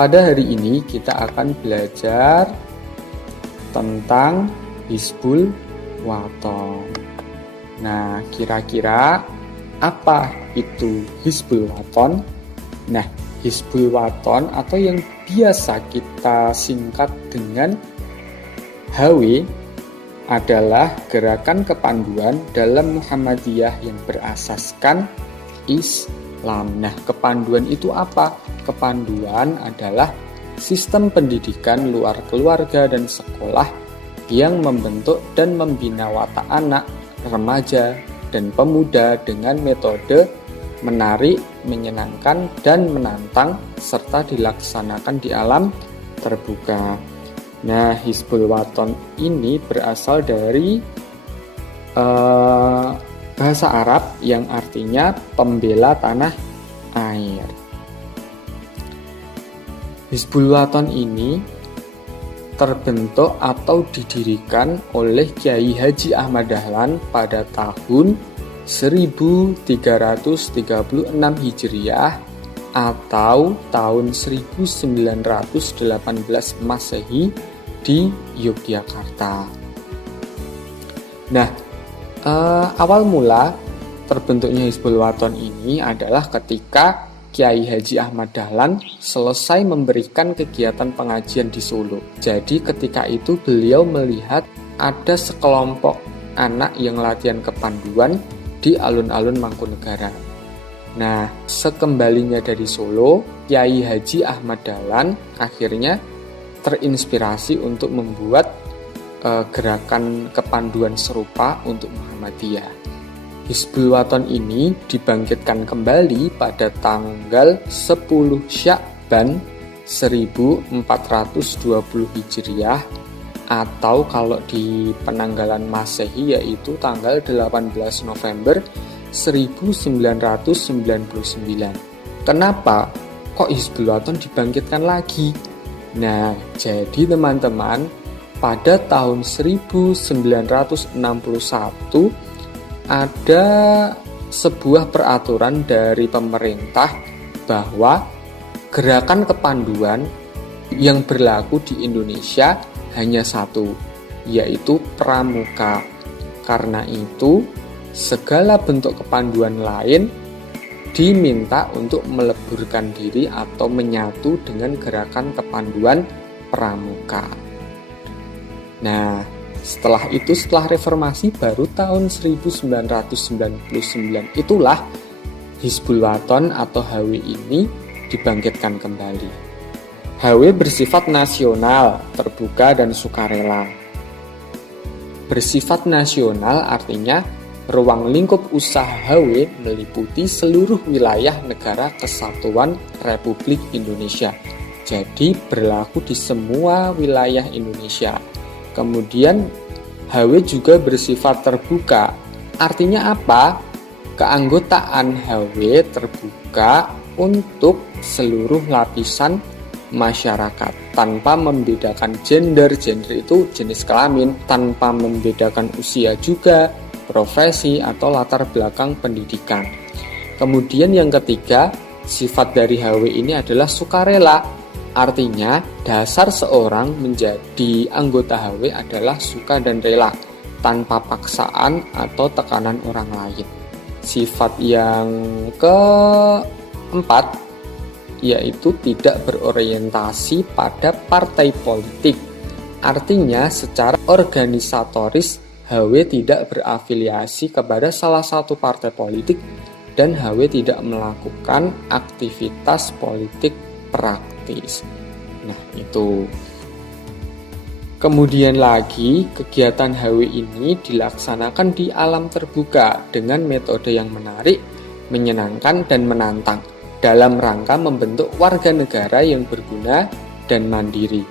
pada hari ini kita akan belajar tentang Hizbul Wathan. Nah, kira-kira apa itu Hizbul Wathan? Nah, Hizbul Wathan atau yang biasa kita singkat dengan HW adalah gerakan kepanduan dalam Muhammadiyah yang berasaskan Islam. Nah, kepanduan itu apa? Kepanduan adalah sistem pendidikan luar keluarga dan sekolah yang membentuk dan membina watak anak, remaja, dan pemuda dengan metode menarik, menyenangkan, dan menantang serta dilaksanakan di alam terbuka. Nah, Hizbul Wathan ini berasal dari bahasa Arab yang artinya pembela tanah air. Hizbul Wathan ini terbentuk atau didirikan oleh Kiai Haji Ahmad Dahlan pada tahun 1336 Hijriah atau tahun 1918 Masehi di Yogyakarta. Nah, awal mula terbentuknya Hizbul Wathan ini adalah ketika Kiai Haji Ahmad Dahlan selesai memberikan kegiatan pengajian di Solo. Jadi ketika itu beliau melihat ada sekelompok anak yang latihan kepanduan di alun-alun Mangkunegaran. Nah, sekembalinya dari Solo, Kiai Haji Ahmad Dahlan akhirnya terinspirasi untuk membuat gerakan kepanduan serupa untuk Muhammadiyah. Hizbul Wathan ini dibangkitkan kembali pada tanggal 10 Sya'ban 1420 Hijriah atau kalau di penanggalan Masehi yaitu tanggal 18 November 1999. Kenapa kok Hizbul Wathan dibangkitkan lagi? Nah, jadi teman-teman, pada tahun 1961 ada sebuah peraturan dari pemerintah bahwa gerakan kepanduan yang berlaku di Indonesia hanya satu, yaitu pramuka. Karena itu, segala bentuk kepanduan lain diminta untuk meleburkan diri atau menyatu dengan gerakan kepanduan pramuka. Nah, setelah reformasi baru tahun 1999 itulah Hizbul Wathan atau HW ini dibangkitkan kembali. HW bersifat nasional, terbuka, dan sukarela. Bersifat nasional artinya ruang lingkup usaha HW meliputi seluruh wilayah Negara Kesatuan Republik Indonesia. Jadi berlaku di semua wilayah Indonesia. Kemudian HW juga bersifat terbuka. Artinya apa? Keanggotaan HW terbuka untuk seluruh lapisan masyarakat tanpa membedakan gender itu jenis kelamin, tanpa membedakan usia juga, profesi atau latar belakang pendidikan. Kemudian yang ketiga, sifat dari HW ini adalah sukarela. Artinya, dasar seorang menjadi anggota HW adalah suka dan rela, tanpa paksaan atau tekanan orang lain. Sifat yang keempat, yaitu tidak berorientasi pada partai politik. Artinya, secara organisatoris, HW tidak berafiliasi kepada salah satu partai politik dan HW tidak melakukan aktivitas politik praktis. Nah, itu. Kemudian lagi, kegiatan HW ini dilaksanakan di alam terbuka dengan metode yang menarik, menyenangkan, dan menantang dalam rangka membentuk warga negara yang berguna dan mandiri.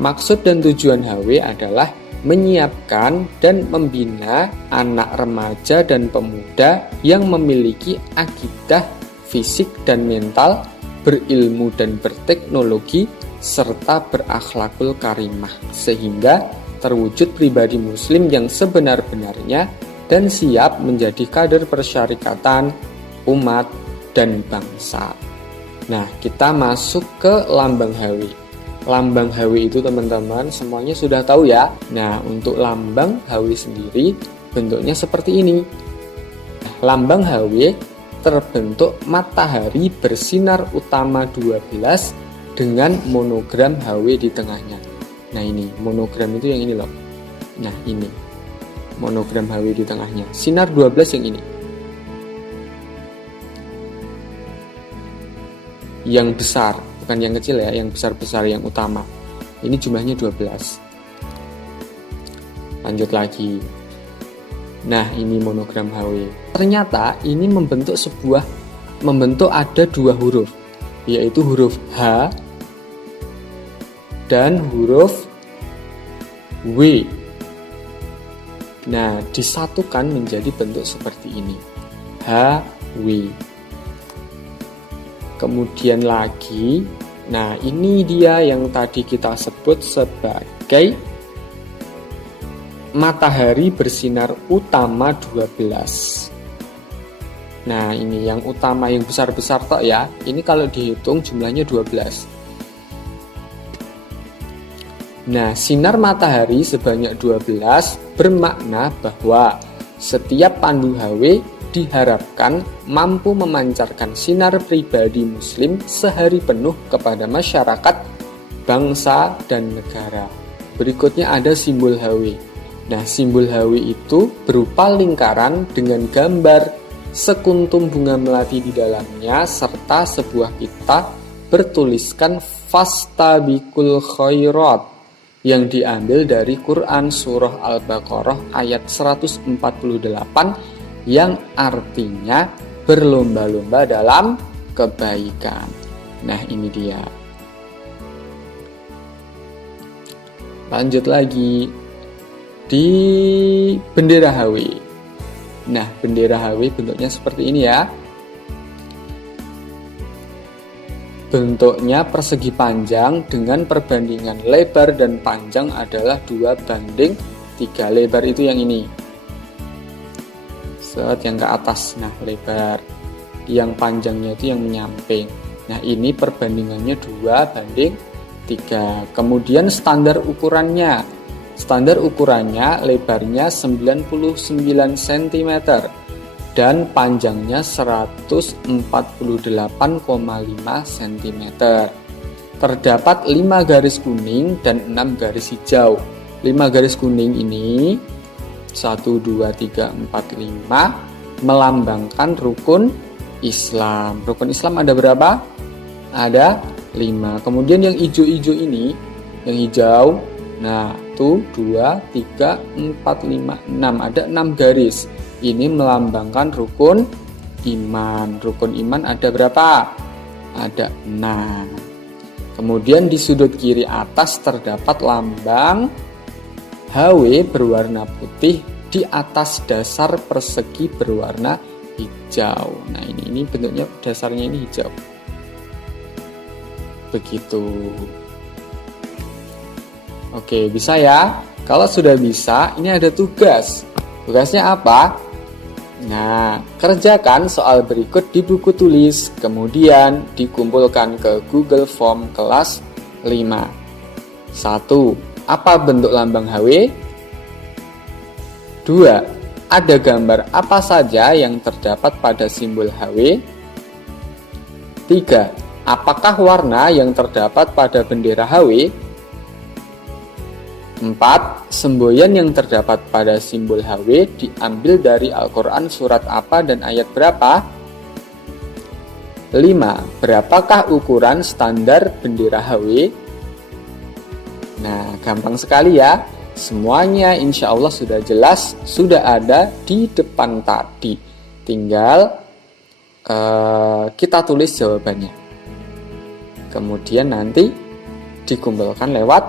Maksud dan tujuan HW adalah menyiapkan dan membina anak remaja dan pemuda yang memiliki akidah, fisik, dan mental, berilmu dan berteknologi, serta berakhlakul karimah, sehingga terwujud pribadi muslim yang sebenar-benarnya dan siap menjadi kader persyarikatan, umat, dan bangsa. Nah, kita masuk ke lambang HW. Lambang HW itu teman-teman semuanya sudah tahu ya. Nah, untuk lambang HW sendiri bentuknya seperti ini. Nah, lambang HW terbentuk matahari bersinar utama 12 dengan monogram HW di tengahnya. Nah, ini monogram itu yang ini loh. Nah, ini monogram HW di tengahnya. Sinar 12 yang ini. Yang besar, bukan yang kecil ya, yang besar-besar, yang utama. Ini jumlahnya 12. Lanjut lagi. Nah, ini monogram HW. Ternyata ini membentuk ada dua huruf, yaitu huruf H dan huruf W. Nah, disatukan menjadi bentuk seperti ini. HW. Kemudian lagi, nah ini dia yang tadi kita sebut sebagai matahari bersinar utama 12. Nah, ini yang utama, yang besar-besar tok ya. Ini kalau dihitung jumlahnya 12. Nah, sinar matahari sebanyak 12 bermakna bahwa setiap pandu HW diharapkan mampu memancarkan sinar pribadi muslim sehari penuh kepada masyarakat, bangsa, dan negara. Berikutnya ada simbol HW. Nah, simbol HW itu berupa lingkaran dengan gambar sekuntum bunga melati di dalamnya serta sebuah kitab bertuliskan Fastabiqul Khairat yang diambil dari Quran Surah Al-Baqarah ayat 148 yang artinya berlomba-lomba dalam kebaikan. Nah, ini dia. Lanjut lagi di bendera HW. Nah, bendera HW bentuknya seperti ini ya. Bentuknya persegi panjang dengan perbandingan lebar dan panjang adalah 2:3. Lebar itu yang ini. Yang ke atas, nah lebar. Yang panjangnya itu yang menyamping. Nah, ini perbandingannya 2:3. Kemudian standar ukurannya. Standar ukurannya lebarnya 99 cm dan panjangnya 148,5 cm. Terdapat 5 garis kuning dan 6 garis hijau. 5 garis kuning ini 1, 2, 3, 4, 5 melambangkan rukun Islam. Rukun Islam ada berapa? Ada 5. Kemudian yang hijau-hijau ini, yang hijau, nah tuh 2, 3, 4, 5, 6. Ada 6 garis. Ini melambangkan rukun iman. Rukun iman ada berapa? Ada 6. Kemudian di sudut kiri atas terdapat lambang HW berwarna putih di atas dasar persegi berwarna hijau. Nah, ini bentuknya dasarnya ini hijau. Begitu. Oke, bisa ya? Kalau sudah bisa, ini ada tugas. Tugasnya apa? Nah, kerjakan soal berikut di buku tulis, kemudian dikumpulkan ke Google Form kelas 5. 1. Apa bentuk lambang HW? 2. Ada gambar apa saja yang terdapat pada simbol HW? 3. Apakah warna yang terdapat pada bendera HW? 4. Semboyan yang terdapat pada simbol HW diambil dari Al-Quran surat apa dan ayat berapa? 5. Berapakah ukuran standar bendera HW? Nah, gampang sekali ya. Semuanya insya Allah sudah jelas, sudah ada di depan tadi. Tinggal kita tulis jawabannya. Kemudian nanti dikumpulkan lewat